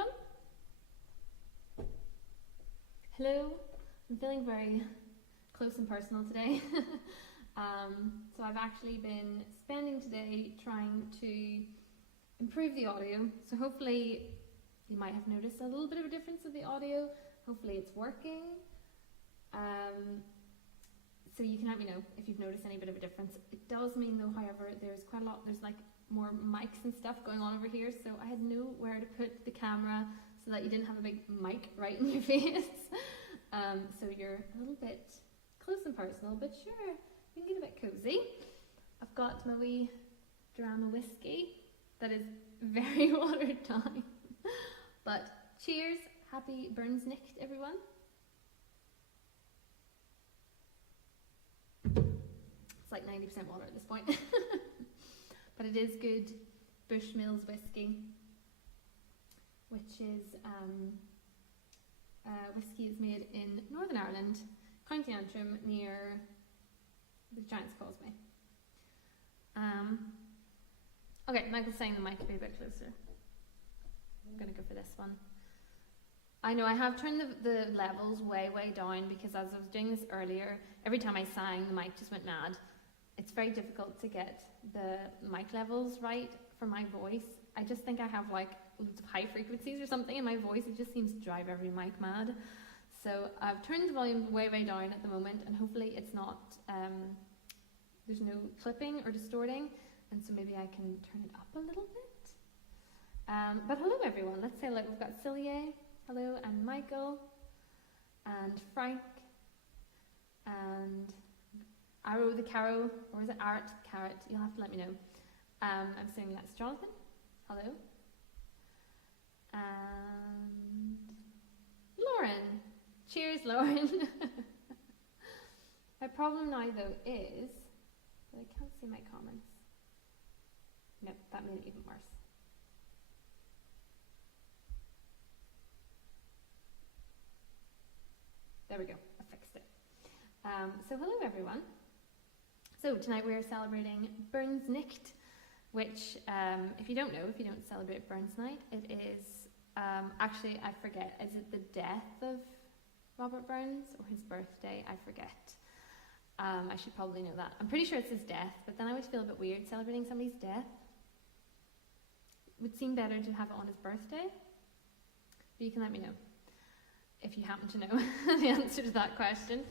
everyone. Hello. I'm feeling very close and personal today. So I've actually been spending today trying to improve the audio. So hopefully you might have noticed a little bit of a difference of the audio. Hopefully it's working. So you can let me know if you've noticed any bit of a difference. It does mean though, however, there's like more mics and stuff going on over here, so I had nowhere to put the camera so that you didn't have a big mic right in your face. So you're a little bit close and personal, but sure, we can get a bit cozy. I've got my wee drama whiskey that is very watered down. But cheers, happy Burnsnicht, everyone. It's like 90% water at this point. But it is good Bushmills whiskey, which is whiskey is made in Northern Ireland, County Antrim, near the Giant's Causeway. Okay, Michael's saying the mic to be a bit closer. I'm going to go for this one. I know I have turned the levels way down because as I was doing this earlier, every time I sang, the mic just went mad. It's very difficult to get the mic levels right for my voice. I just think I have like loads of high frequencies or something in my voice. It just seems to drive every mic mad. So I've turned the volume way down at the moment, and hopefully it's not, there's no clipping or distorting, and so maybe I can turn it up a little bit. But hello everyone, let's say like we've got Cillier, hello, and Michael, and Frank, and Arrow the Carrow, or is it Arrett Carrot? You'll have to let me know. I'm saying that's Jonathan, hello, and Lauren. Cheers, Lauren. My problem now though is that I can't see my comments. Nope, that made it even worse. There we go, I fixed it. So hello everyone. So tonight we are celebrating Burnsnicht, which if you don't know, if you don't celebrate Burns Night, it is actually, I forget, is it the death of Robert Burns or his birthday? I forget. I should probably know that. I'm pretty sure it's his death, but then I always feel a bit weird celebrating somebody's death. It would seem better to have it on his birthday, but you can let me know if you happen to know the answer to that question.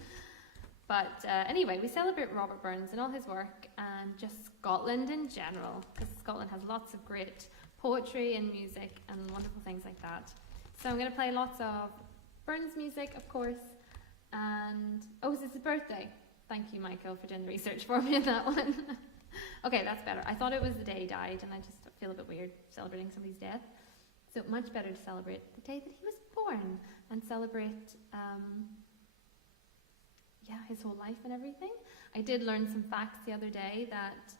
But anyway, we celebrate Robert Burns and all his work, and just Scotland in general, because Scotland has lots of great poetry and music and wonderful things like that. So I'm going to play lots of Burns music, of course, and oh, is this his birthday? Thank you, Michael, for doing the research for me on that one. Okay, that's better. I thought it was the day he died, and I just feel a bit weird celebrating somebody's death. So much better to celebrate the day that he was born and celebrate his whole life and everything. I did learn some facts the other day that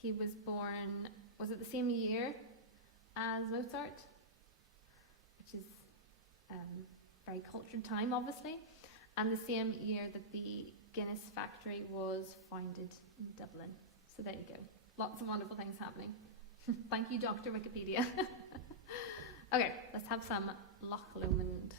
he was born, was it the same year as Mozart? Which is very cultured time, obviously, and the same year that the Guinness factory was founded in Dublin. So there you go. Lots of wonderful things happening. Thank you, Dr. Wikipedia. Okay, let's have some Loch Lomond.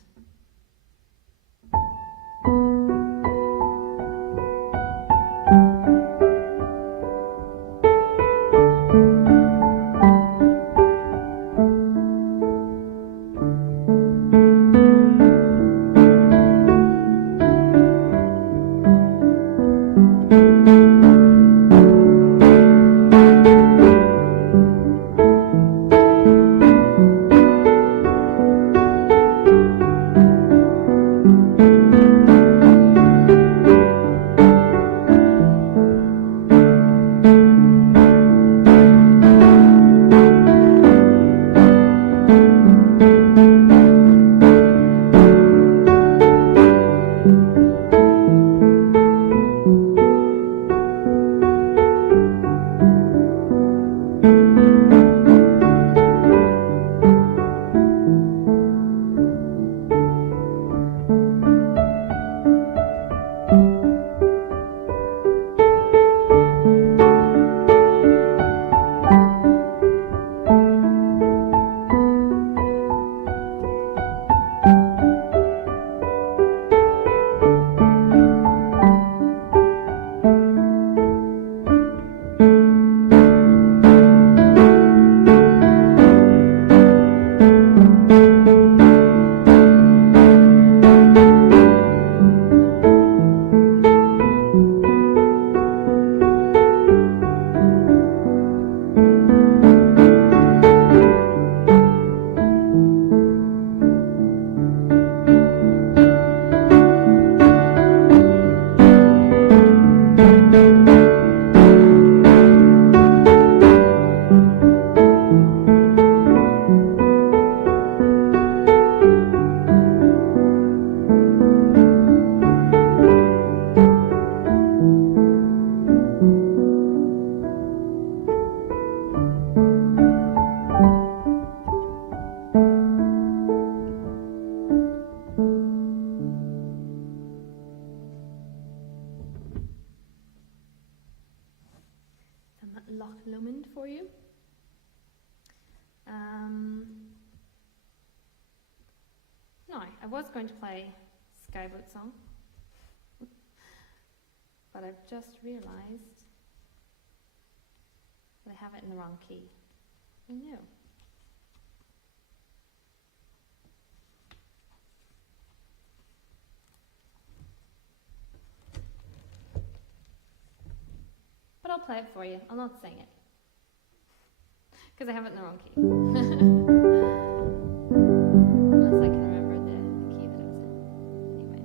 I was going to play Skyboat Song, but I've just realised that I have it in the wrong key. Oh no. But I'll play it for you. I'll not sing it, because I have it in the wrong key. Unless I can remember the key that it was in. Anyway.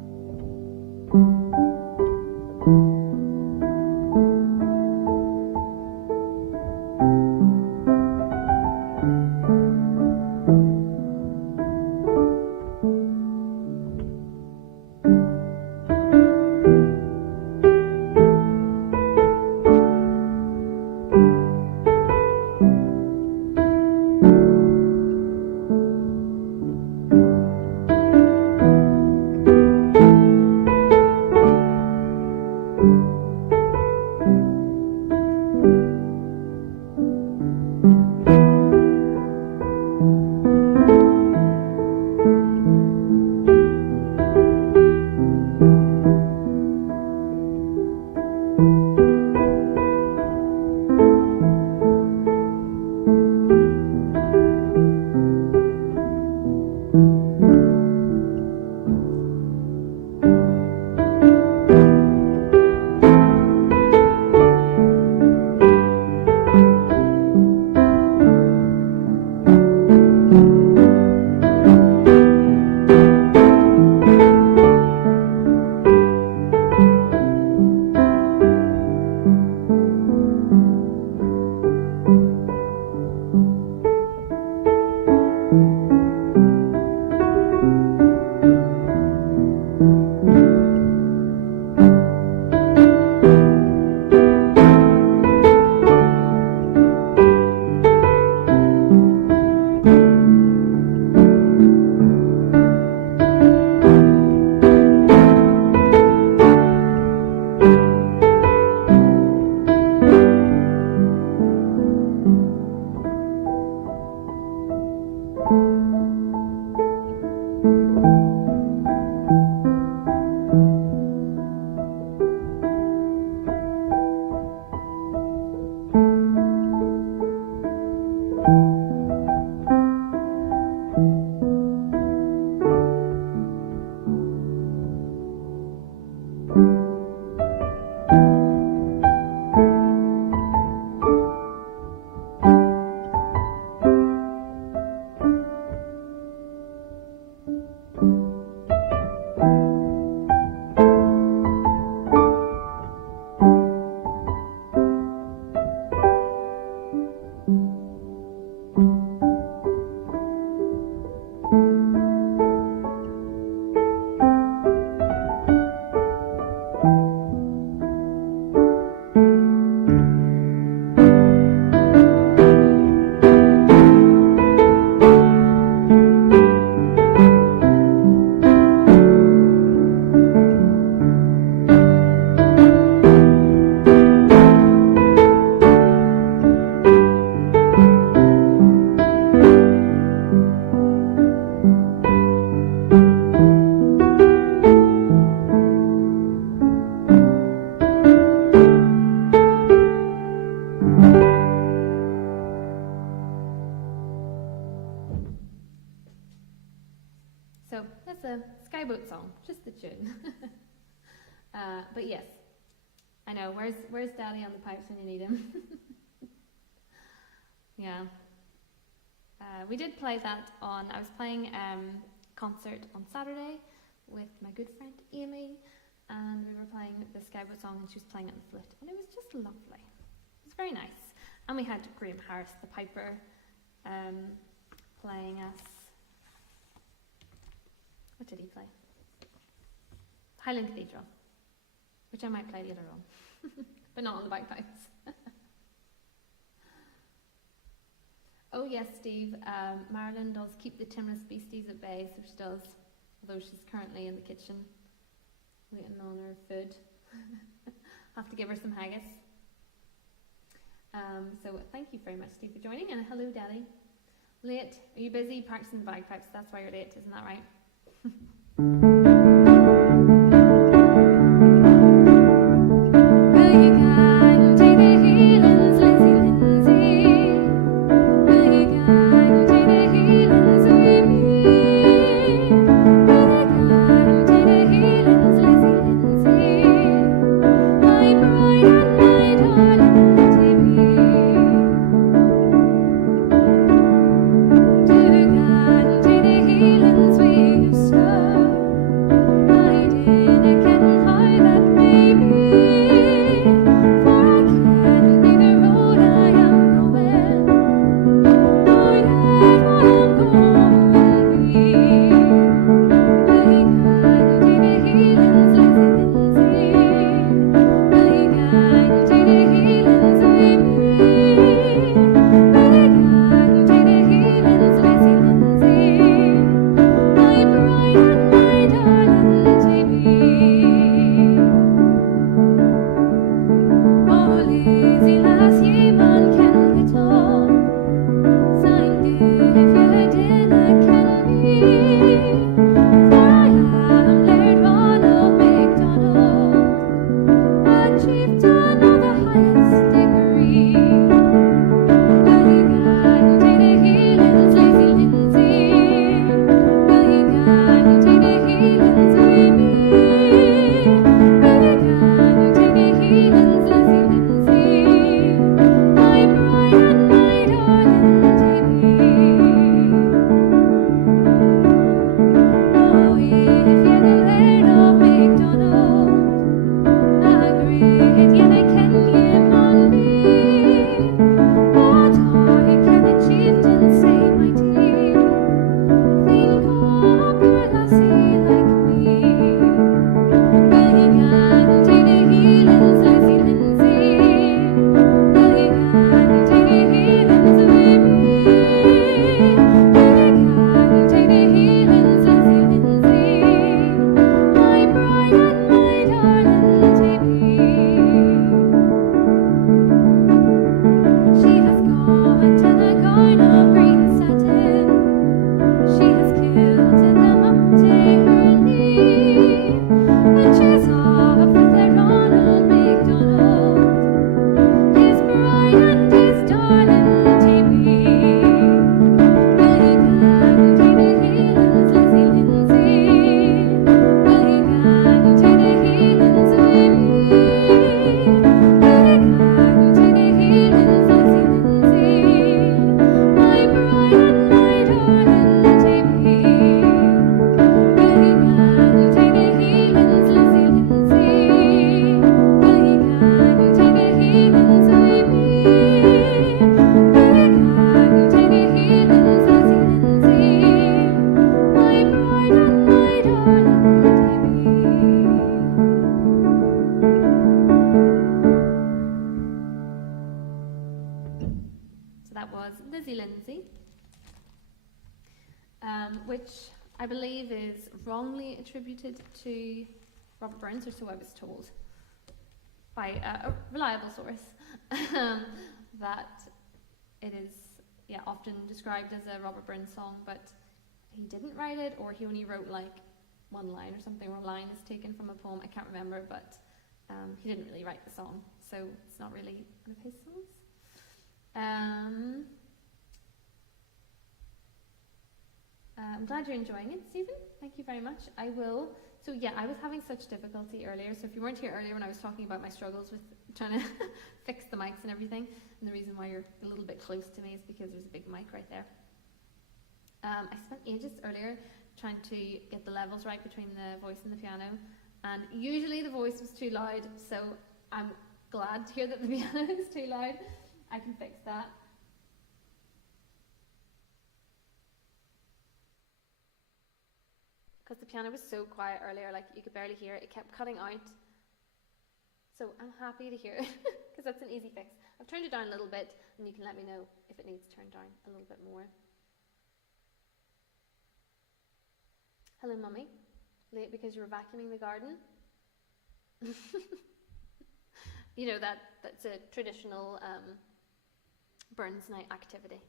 So that's a Skyboat song, just the tune. But yes, I know. Where's Daddy on the pipes when you need him? Yeah. We did play that on. I was playing concert on Saturday with my good friend Amy, and we were playing the Skyboat song, and she was playing it on the flute, and it was just lovely. It was very nice. And we had Graham Harris, the piper, playing us. What did he play? Highland Cathedral, which I might play later on, but not on the bagpipes. Oh yes, Steve, Marilyn does keep the timorous beasties at bay, so she does, although she's currently in the kitchen waiting on her food. Have to give her some haggis. So thank you very much, Steve, for joining, and hello, Daddy. Late? Are you busy practicing the bagpipes? That's why you're late, isn't that right? Which I believe is wrongly attributed to Robert Burns, or so I was told by a reliable source, that it is often described as a Robert Burns song, but he didn't write it, or he only wrote like one line or something, or a line is taken from a poem, I can't remember, but he didn't really write the song, so it's not really one of his songs. I'm glad you're enjoying it, Stephen. Thank you very much. I was having such difficulty earlier, so if you weren't here earlier when I was talking about my struggles with trying to fix the mics and everything, and the reason why you're a little bit close to me is because there's a big mic right there. I spent ages earlier trying to get the levels right between the voice and the piano, and usually the voice was too loud, so I'm glad to hear that the piano is too loud. I can fix that. Because the piano was so quiet earlier, like you could barely hear it. It kept cutting out. So I'm happy to hear it, because that's an easy fix. I've turned it down a little bit, and you can let me know if it needs turned down a little bit more. Hello, Mummy. Late because you were vacuuming the garden? You know, that's a traditional Burns night activity.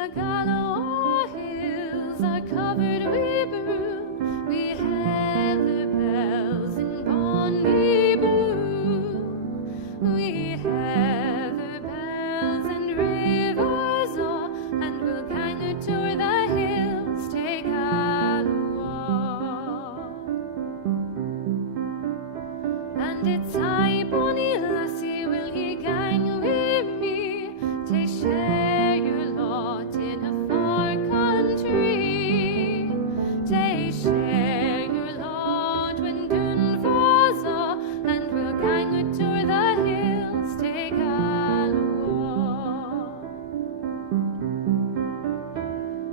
the Galloway hills are covered with broom, we heather bells in bonny bloom, we heather bells and rivers o'er, and we'll gang it o'er the hills take Galloway. And it's I, bonny lassie, will ye gang with me, to share your lot in a far country, to share your lot when doon falls off, and we'll gang it o'er the hills to Galloway.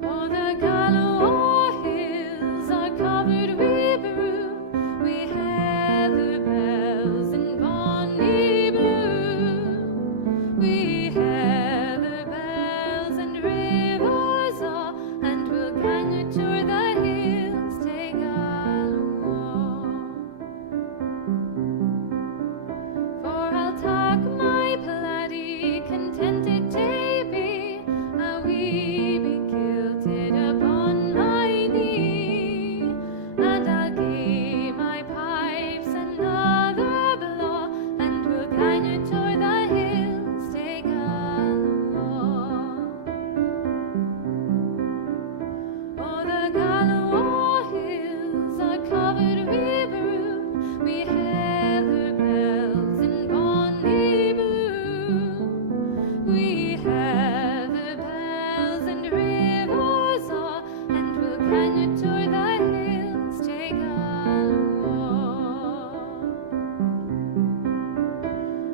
Oh, the Galloway hills are covered with broom, we heather bells in bonny bloom, we heather bells and rivers o'er, and we'll gang it o'er the hills to Galloway. For I'll tak my plaidie contented to be, a wee be kilted upon my knee, and I'll gie my pipes another blow, and we'll gang it o'er the hills to Galloway. Oh, the Galloway hills are covered with broom, we heather bells in bonny bloom, we heather bells and rivers o'er, and we'll gang it o'er the hills to Galloway.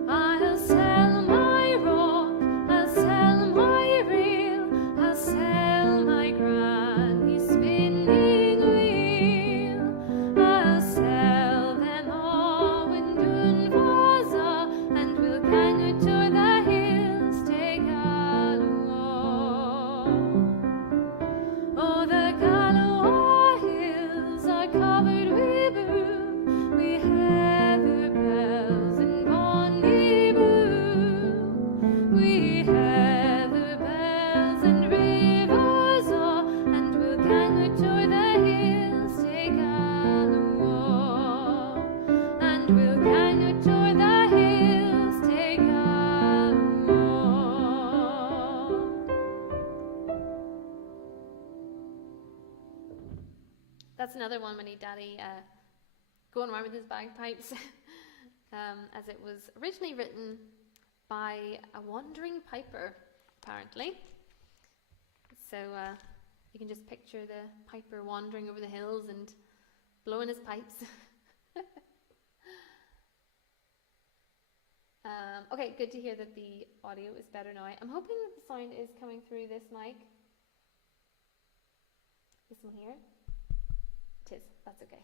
I'll sell my rock, I'll sell my reel, I'll sell my granny spinning wheel, I'll sell them all when doon falls off, and we'll gang it o'er the hills to Galloway. Oh, the Galloway hills are covered with broom, we heather bells in bonny bloom, we heather bells and rivers o'er, and we'll gang it o'er the hills to Galloway, and we'll gang it o'er the hills to Galloway. That's another one when he daddy going around with his bagpipes, as it was originally written by a wandering piper, apparently. So you can just picture the piper wandering over the hills and blowing his pipes. Okay, good to hear that the audio is better now. I'm hoping that the sound is coming through this mic. This one here. It is, that's okay.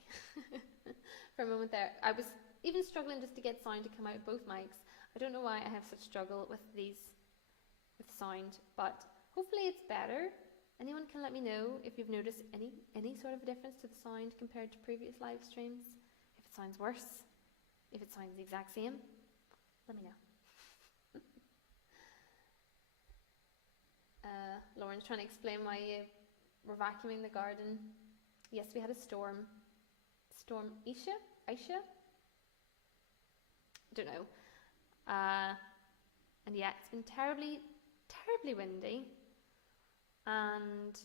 For a moment there, I was even struggling just to get sound to come out of both mics. I don't know why I have such struggle with sound, but hopefully it's better. Anyone can let me know if you've noticed any sort of difference to the sound compared to previous live streams. If it sounds worse, if it sounds the exact same, let me know. Lauren's trying to explain why we're vacuuming the garden. Yes, we had a storm. Storm Isha? I don't know. And yeah, it's been terribly windy. And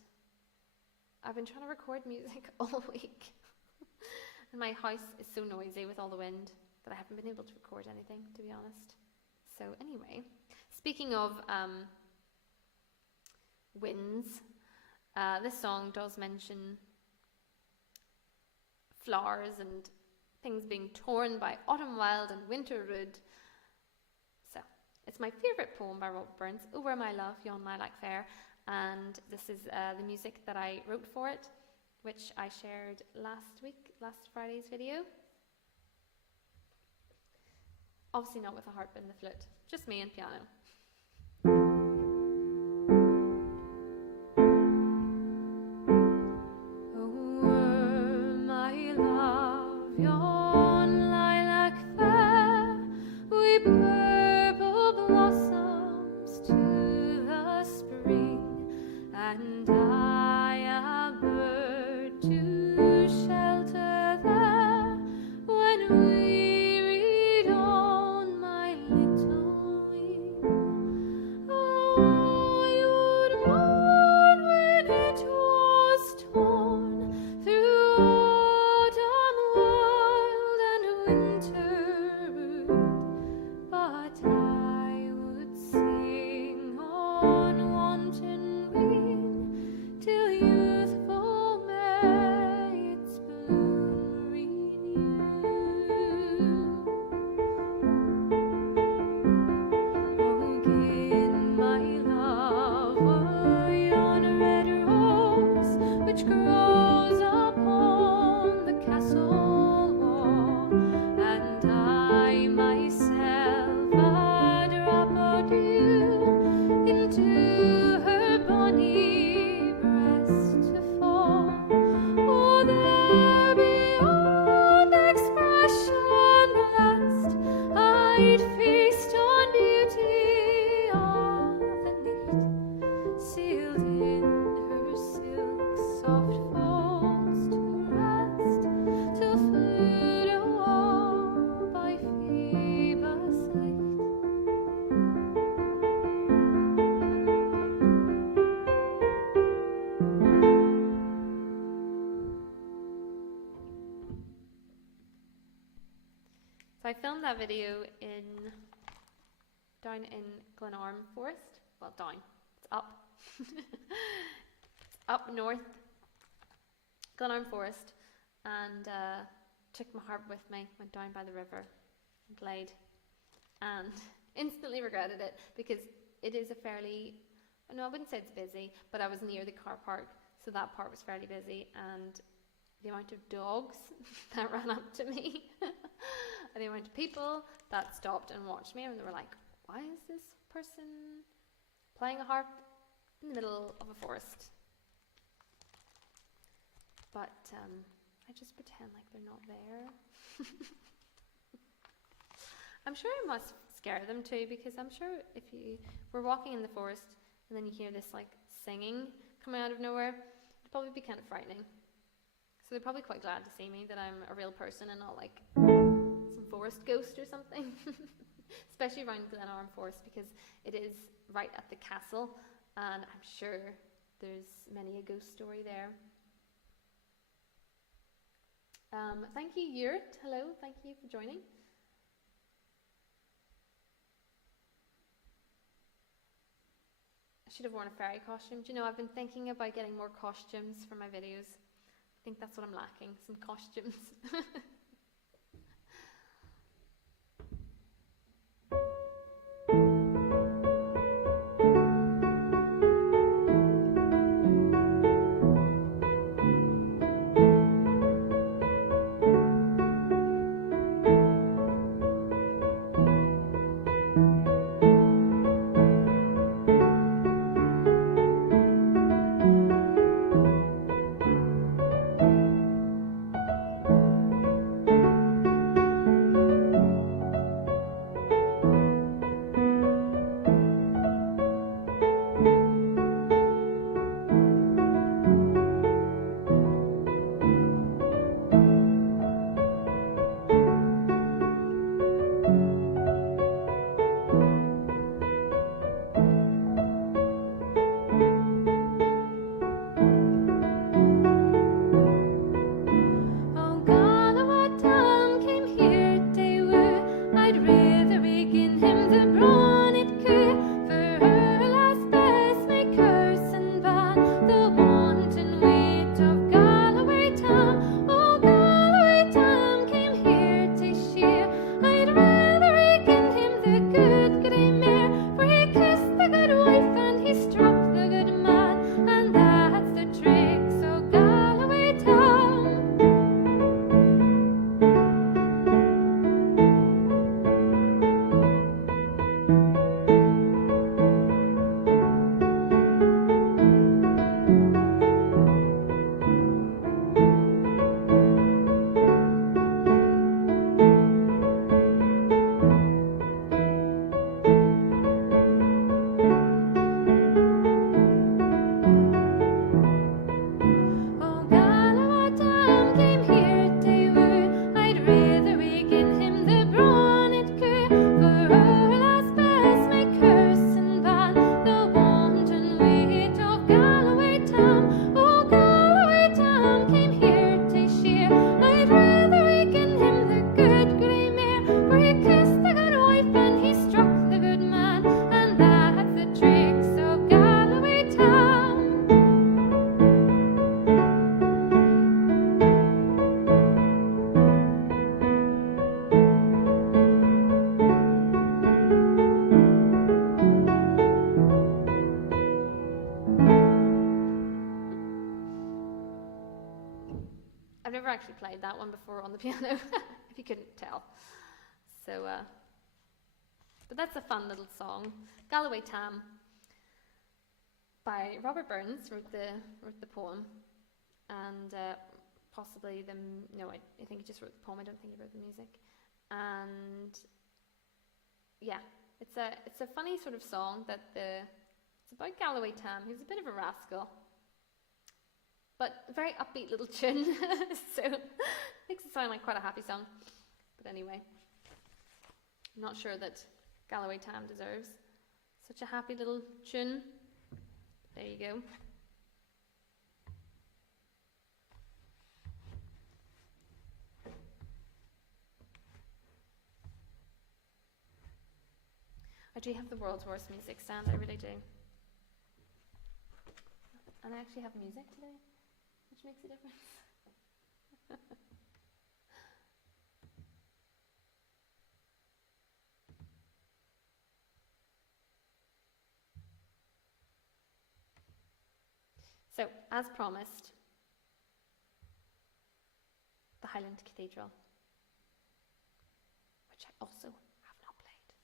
I've been trying to record music all week. And my house is so noisy with all the wind that I haven't been able to record anything, to be honest. So anyway, speaking of winds, this song does mention flowers and things being torn by autumn wild and winter rude. So it's my favourite poem by Robert Burns, "Oh Where My Love, Yon Lilac Fair," and this is the music that I wrote for it, which I shared last Friday's video. Obviously not with a harp and the flute, just me and piano. and I a bird to shelter there when wearied on my little wing. Oh, I would mourn when it was torn through autumn wild and winter rude, but I would sing on wanton wing till youthful May its bloom renew. Oh, gin my love were yon red rose which grows upon the castle wall, and I myself a drop o' dew into her bonny breast to fall. Oh, there beyond expression blest, I'd feast on beauty of the night, sealed in her silk soft folds to rest, till food awoke by Phoebus light. So I filmed that video down in Glenarm Forest. Well, down. It's up. It's up north, Glenarm Forest, and took my harp with me, went down by the river and played, and instantly regretted it because it is a fairly, no, I wouldn't say it's busy, but I was near the car park, so that part was fairly busy, and the amount of dogs that ran up to me and the amount of people that stopped and watched me, and they were like, why is this person playing a harp in the middle of a forest? But I just pretend like they're not there. I'm sure it must scare them too, because I'm sure if you were walking in the forest and then you hear this like singing coming out of nowhere, it'd probably be kind of frightening. So they're probably quite glad to see me, that I'm a real person and not like some forest ghost or something. Especially around Glenarm Forest, because it is right at the castle, and I'm sure there's many a ghost story there. Thank you, Yurt. Hello, thank you for joining. I should have worn a fairy costume. Do you know, I've been thinking about getting more costumes for my videos. I think that's what I'm lacking, some costumes. actually played that one before on the piano, if you couldn't tell. So, but that's a fun little song. Galloway Tam by Robert Burns wrote the poem, and possibly I think he just wrote the poem. I don't think he wrote the music. And yeah, it's a funny sort of song it's about Galloway Tam, who's a bit of a rascal, but a very upbeat little tune, so makes it sound like quite a happy song. But anyway, I'm not sure that Galloway Tam deserves such a happy little tune. There you go. I do have the world's worst music stand, I really do. And I actually have music today, which makes a difference. So, as promised, the Highland Cathedral, which I also have not played.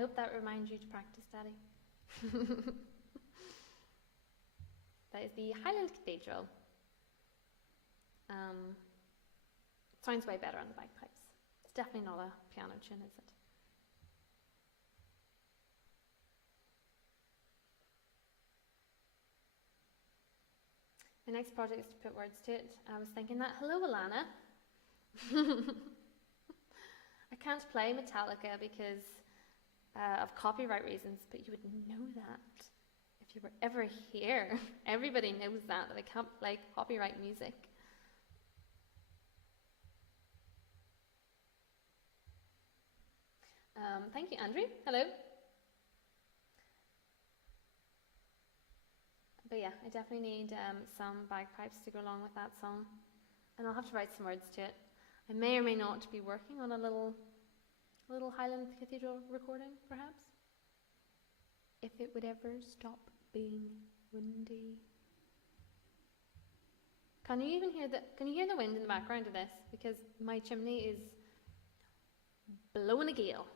hope that reminds you to practice, Daddy. That is the Highland Cathedral. Sounds way better on the bagpipes. It's definitely not a piano tune, is it? My next project is to put words to it. I was thinking that. Hello, Alana. I can't play Metallica because of copyright reasons, but you would know that if you were ever here. Everybody knows that I can't play copyright music. Thank you, Andrew. Hello. But yeah, I definitely need some bagpipes to go along with that song. And I'll have to write some words to it. I may or may not be working on a little Highland Cathedral recording, perhaps. If it would ever stop being windy. Can you hear the wind in the background of this? Because my chimney is blowing a gale.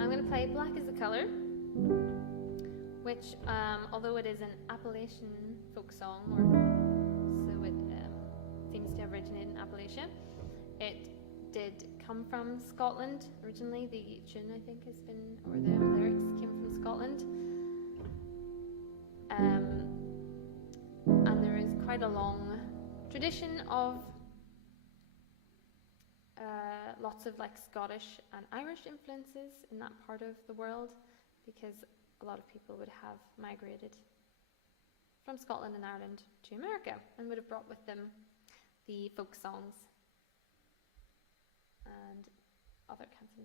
I'm going to play Black is the Colour, which, although it is an Appalachian folk song, or so it seems to have originated in Appalachia, it did come from Scotland originally. The tune, I think, has been, or the lyrics came from Scotland. And there is quite a long tradition of lots of like Scottish and Irish influences in that part of the world, because a lot of people would have migrated from Scotland and Ireland to America and would have brought with them the folk songs and other kinds of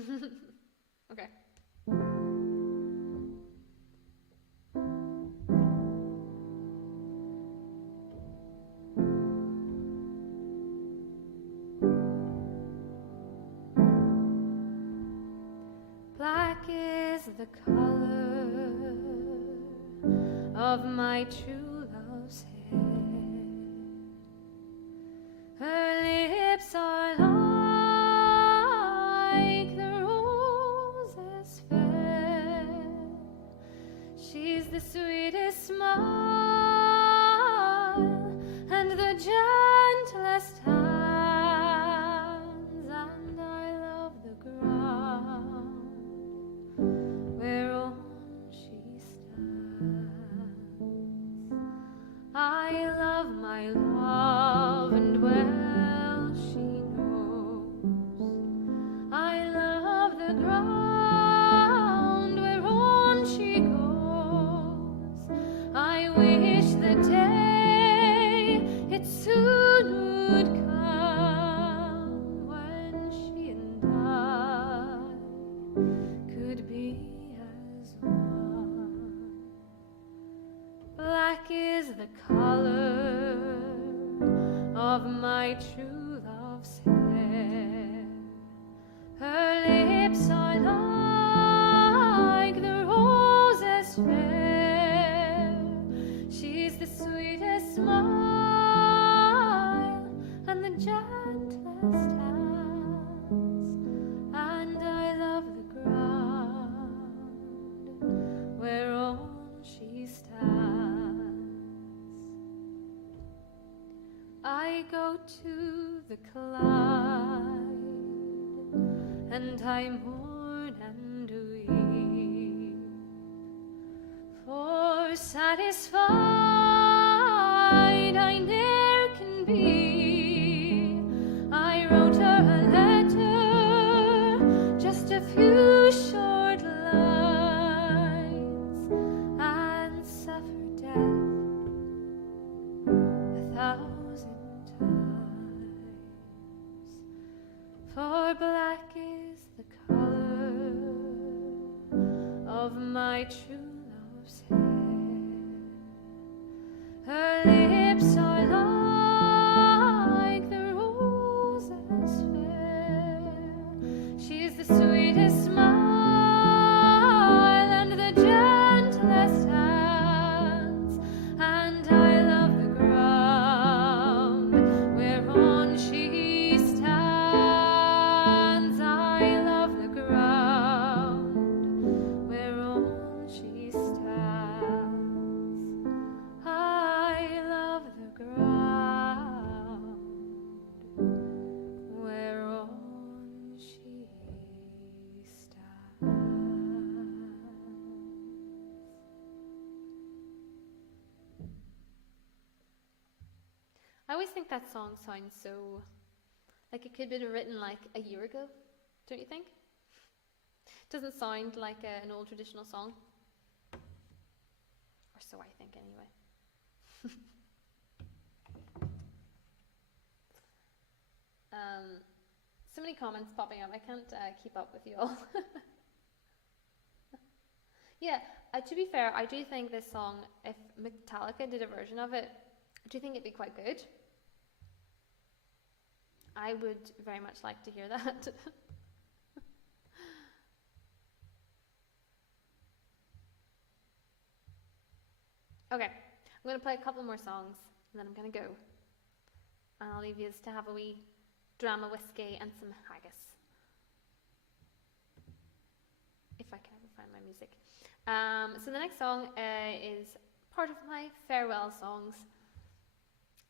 music. Okay. Black is the color of my true love's hair. Her lips are like the roses fair. She's the sweetest smile and the gentlest hands, and I love the ground whereon she stands. I love my love, and well she knows. I love the ground whereon she goes. I wish the day it soon would come when she and I could be as one. Black is the color of my true love's hair. Her lips are like the roses fair. She's the sweetest smile and the gentlest hands, and I love the ground whereon she stands. I go to the Clyde, and I mourn and weep, for satisfied I ne'er can be. I wrote her a letter, just a few short lines, and suffered death 1,000 times. For black is the color of my true love's hair. Her lips are like the roses fair. She's the sweetest smile and the gentlest hands, and I love the ground whereon she stands. I love the ground whereon she stands. always think that song sounds so, like it could have been written like a year ago, don't you think? Doesn't sound like an old traditional song. Or so I think anyway. So many comments popping up. I can't keep up with you all. Yeah, to be fair, I do think this song, if Metallica did a version of it, I do think it'd be quite good. I would very much like to hear that. Okay, I'm going to play a couple more songs, and then I'm going to go. And I'll leave you to have a wee drama whiskey and some haggis. If I can ever find my music. So the next song is part of my farewell songs.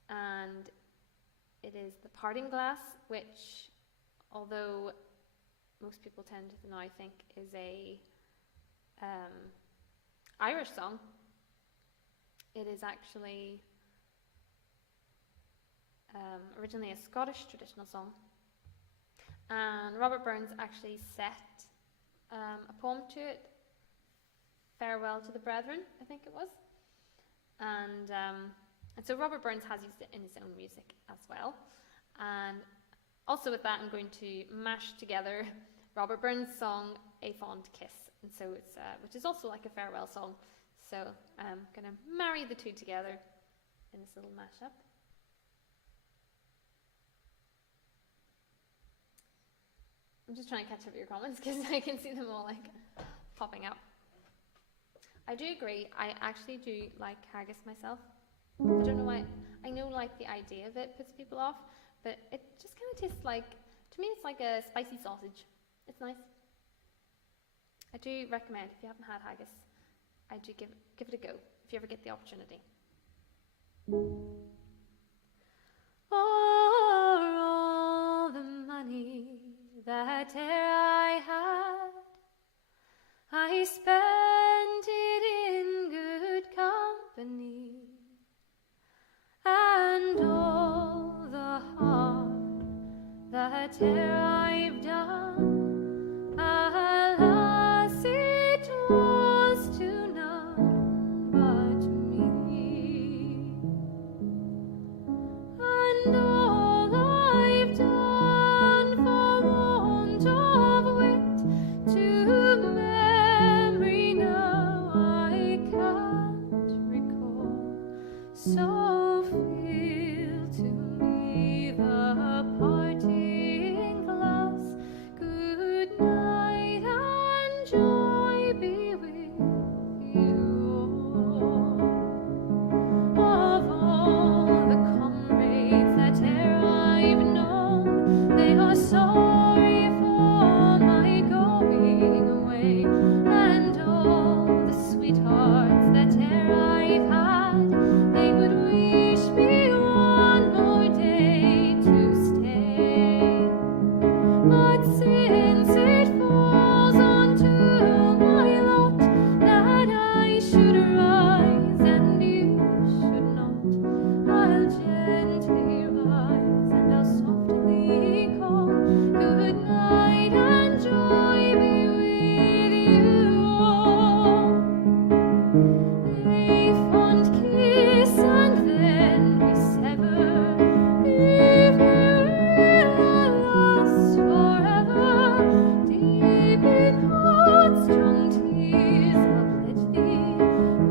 And it is The Parting Glass, which, although most people tend to now think is a Irish song, it is actually originally a Scottish traditional song. And Robert Burns actually set a poem to it, Farewell to the Brethren, I think it was. And so Robert Burns has used it in his own music as well. And also with that, I'm going to mash together Robert Burns' song, A Fond Kiss. And so it's, which is also like a farewell song. So I'm going to marry the two together in this little mashup. I'm just trying to catch up with your comments because I can see them all like popping up. I do agree, I actually do like haggis myself. I don't know why. I know like the idea of it puts people off, but it just kind of tastes like, to me it's like a spicy sausage. It's nice. I do recommend, if you haven't had haggis, I do give it a go if you ever get the opportunity. For all the money that e'er I had, I spent it in good company, and all the harm that e'er I've done, alas, it was to none but me. And all I've done for want of wit to memory now I can't recall. So fill to me the parting glass. Good night and joy be with you all. Of all the comrades that e'er I've known, they are sorry for my going away, and all the sweethearts that e'er I've had, they would wish me one more day to stay. But since it falls onto my lot that I should rise and you should not, I'll gently rise and I'll softly call. Good night and joy be with you all. A fond kiss and then we sever. If you will last forever, deep in heart-strung tears I'll pledge thee.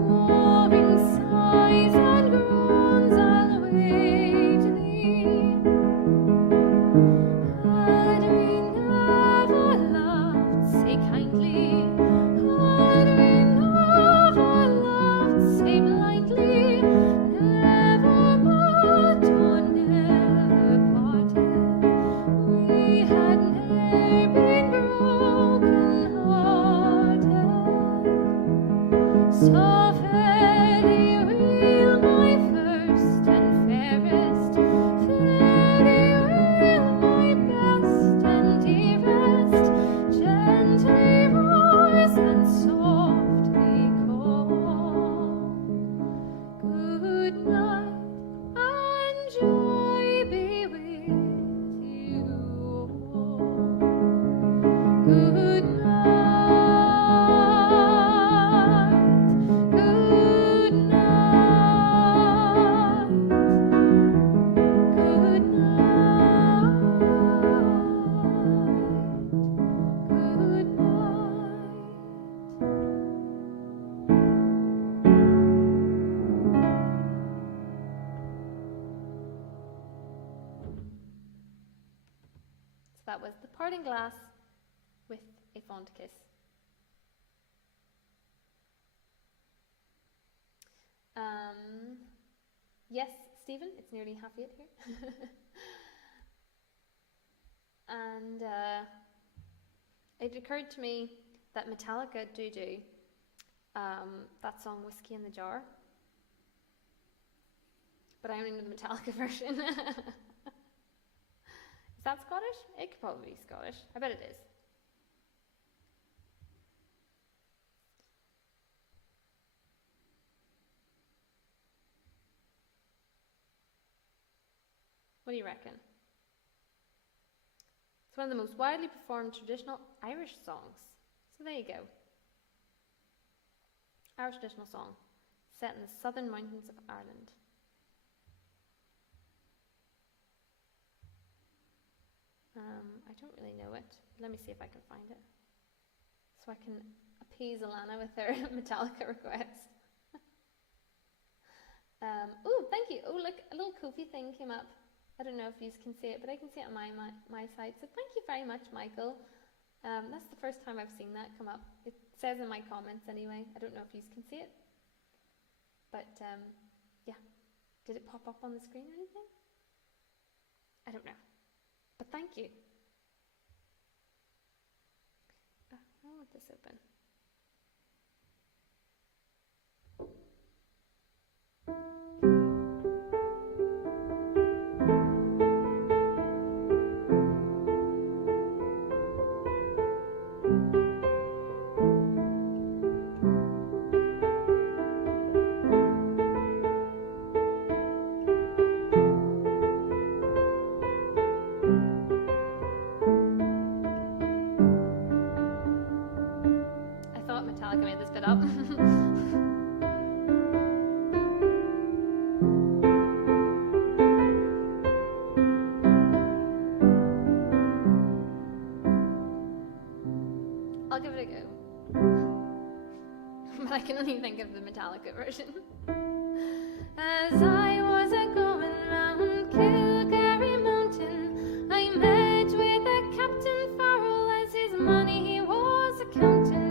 Warring sighs and groans I'll wait thee. Had we never loved, say kindly, had we never loved, say blindly, never met or never parted, we had ne'er been broken-hearted. So fare thee well, my first and fairest, fare thee well, my best and dearest, gently rise and softly call. Good night and joy That was The Parting Glass with A Fond Kiss. Yes, Stephen, it's nearly 8:30 here. And it occurred to me that Metallica do that song Whiskey in the Jar. But I only know the Metallica version. Is that Scottish? It could probably be Scottish. I bet it is. What do you reckon? It's one of the most widely performed traditional Irish songs. So there you go. Irish traditional song set in the southern mountains of Ireland. I don't really know it. Let me see if I can find it. So I can appease Alana with her Metallica request. Oh, thank you. Oh, look, a little Ko-fi thing came up. I don't know if you can see it, but I can see it on my side. So thank you very much, Michael. That's the first time I've seen that come up. It says in my comments anyway. I don't know if you can see it. But, yeah. Did it pop up on the screen or anything? I don't know. But thank you. I want this open. I made this bit up. I'll give it a go. But I can only think of the Metallica version. As I was a-going round Kilgarry Mountain, I met with a Captain Farrell as his money he was a-counting.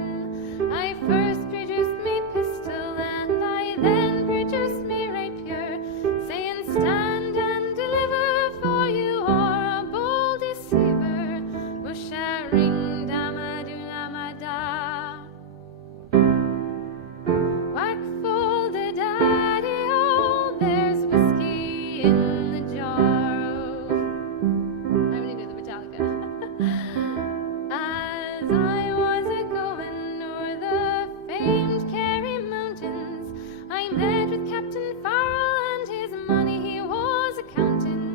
I first produced me pistol and I then produced me rapier, saying stand and deliver, for you are a bold deceiver. Musharing damadunamada. Whack full the daddy, oh, there's whiskey in the jar. I only knew the Metallica. As I was a-going o'er the famed Kerry Mountains, I met with Captain Farrell and his money he was a-counting.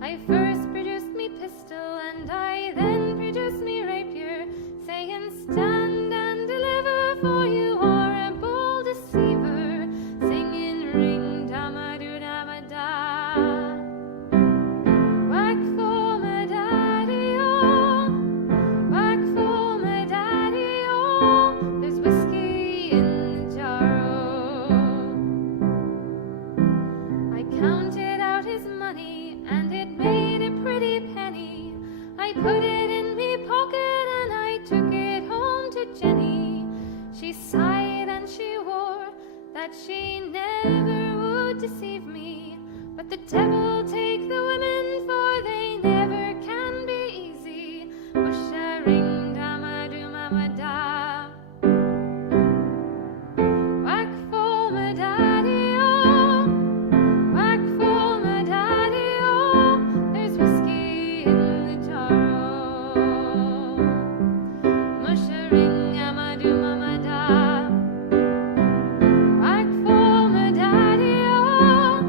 I first produced me pistol and I then produced me rapier, saying stand and deliver, for you are a bold deceiver, singing ring damadoo-damada. Whack for my daddy, oh, whack for my daddy, oh, there's whiskey in the jar, oh. I counted out his money and it made a pretty penny. I put it in me pocket and I took it home to Jenny. She sighed and she swore that she never would deceive me. But the devil take the women, for they never can be easy. Musharing damadoo-mamada. Whack for my daddy, oh, whack for my daddy, oh, there's whiskey in the jar, oh. Musharing damadoo-mamada. Whack for my daddy, oh,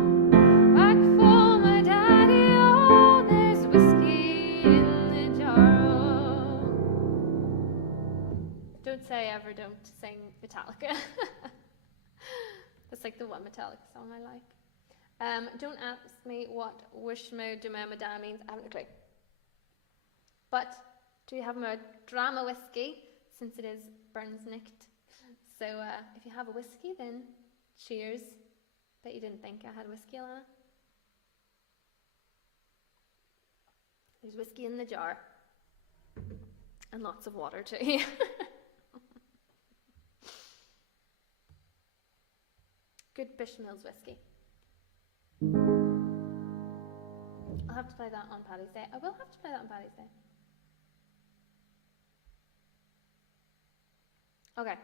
whack for say ever don't sing Metallica. That's like the one Metallica song I like. Don't ask me what Wishmo Dumamada means. I haven't a clue. But do you have more drama whiskey, since it is Burnsnicht? So if you have a whiskey, then cheers. Bet you didn't think I had whiskey, Alana. There's whiskey in the jar. And lots of water too. Good Bishmills whiskey. I'll have to play that on Paddy's Day. I will have to play that on Paddy's Day. Okay.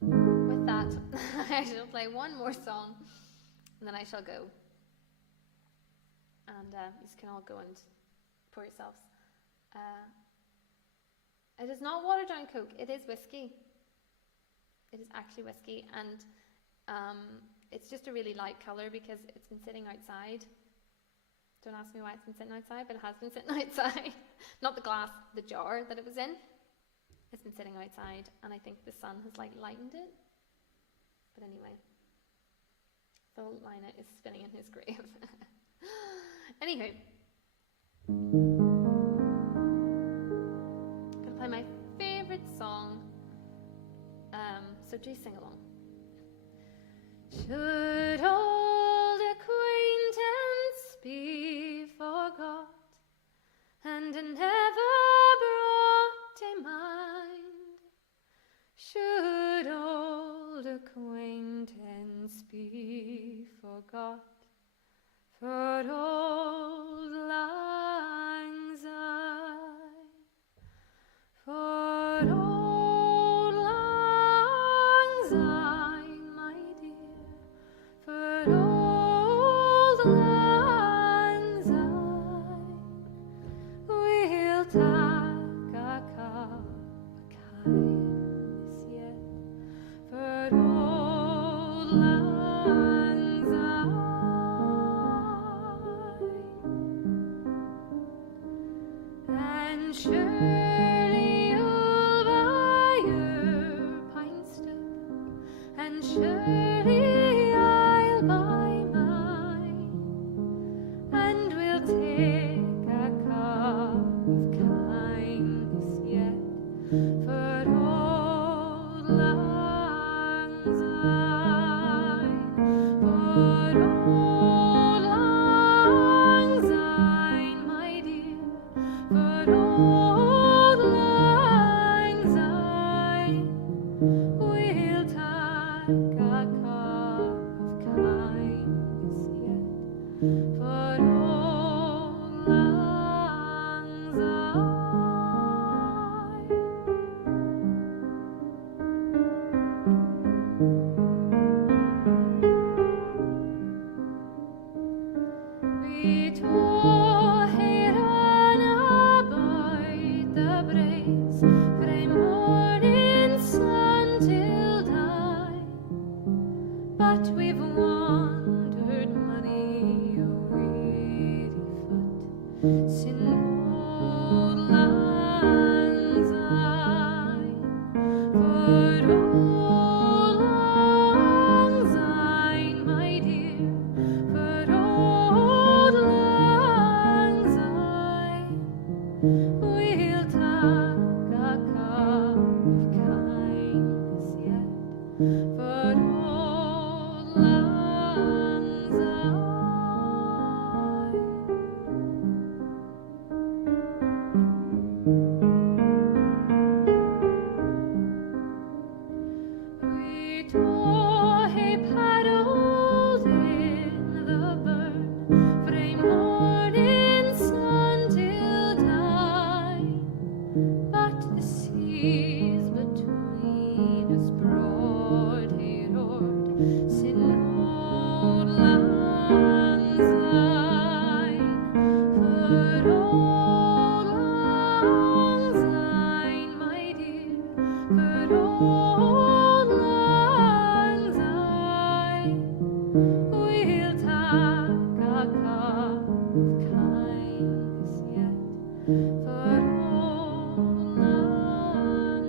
With that, I shall play one more song, and then I shall go. And you can all go and pour yourselves. It is not watered down Coke, it is whiskey. It is actually whiskey, and it's just a really light colour because it's been sitting outside. Don't ask me why it's been sitting outside, but it has been sitting outside. Not the glass, the jar that it was in. It's been sitting outside, and I think the sun has like lightened it. But anyway, so Lina is spinning in his grave. Anywho, I'm gonna play my favourite song. So do sing along. Should old acquaintance be forgot, and never brought to mind? Should old acquaintance be forgot, for old lang syne, for old lang syne, my dear, for old lang syne, we'll take a cup of kindness yet, for old lang syne, and surely you'll buy your pine stub, and surely I'll buy mine, and we'll take a cup of kindness yet, for old lang syne, for old lang syne, my dear, for old lang syne, we'll take a cup of kindness yet, for old lang syne. We twa hae run about the braes frae morning sun till die, but we've wandered many a weary foot sin old lang syne, for old lang syne, my dear, for old lang syne, we'll take a cup of kindness yet, for old lang syne. We twa hae paddled in the burn frae morning sun till die, but the seas between us broad hae roared sin old lang syne, for old lang syne, my dear, for old lang syne, we'll take a cup of kindness yet, for old lang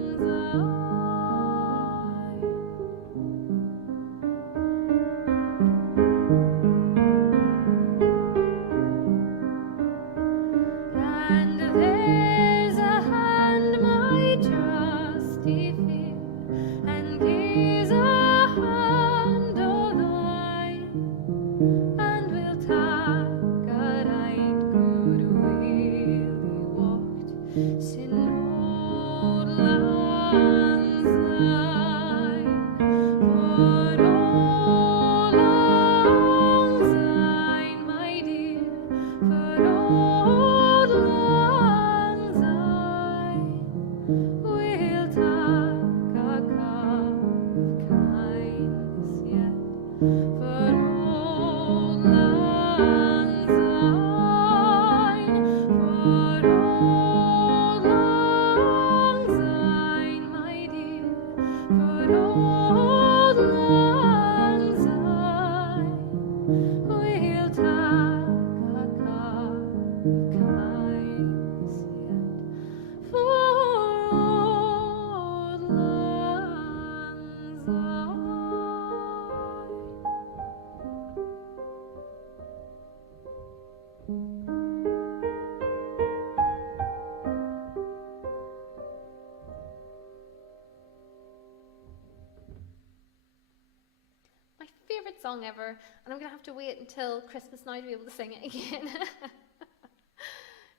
Song ever, and I'm gonna have to wait until Christmas now to be able to sing it again,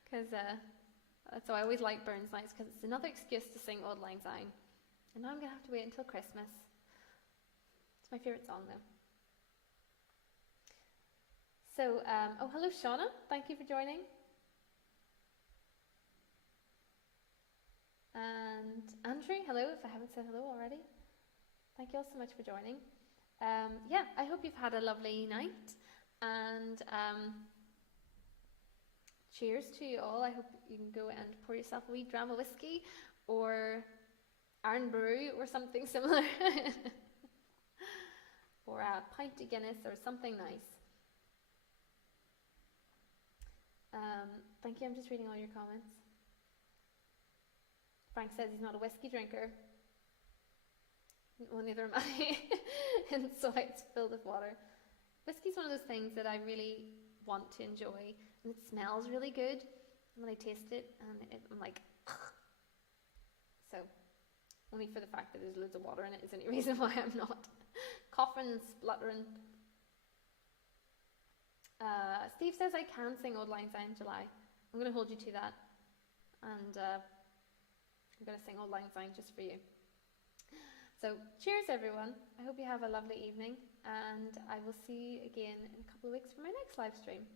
because that's why I always like Burns Nights, because it's another excuse to sing Auld Lang Syne, and now I'm gonna have to wait until Christmas. It's my favourite song though. So, oh hello Shauna, thank you for joining, and Andrew, hello if I haven't said hello already. Thank you all so much for joining. Yeah, I hope you've had a lovely night, and cheers to you all. I hope you can go and pour yourself a wee dram of whiskey or Iron Brew or something similar or a pint of Guinness or something nice. Thank you, I'm just reading all your comments. Frank says he's not a whiskey drinker. Well, neither am I. And so it's filled with water. Whiskey's one of those things that I really want to enjoy, and it smells really good when I taste it, and I'm like, so only for the fact that there's loads of water in it is any reason why I'm not coughing and spluttering. Steve says I can sing Auld Lang Syne in July. I'm going to hold you to that, and I'm going to sing Auld Lang Syne just for you. So, cheers everyone. I hope you have a lovely evening, and I will see you again in a couple of weeks for my next live stream.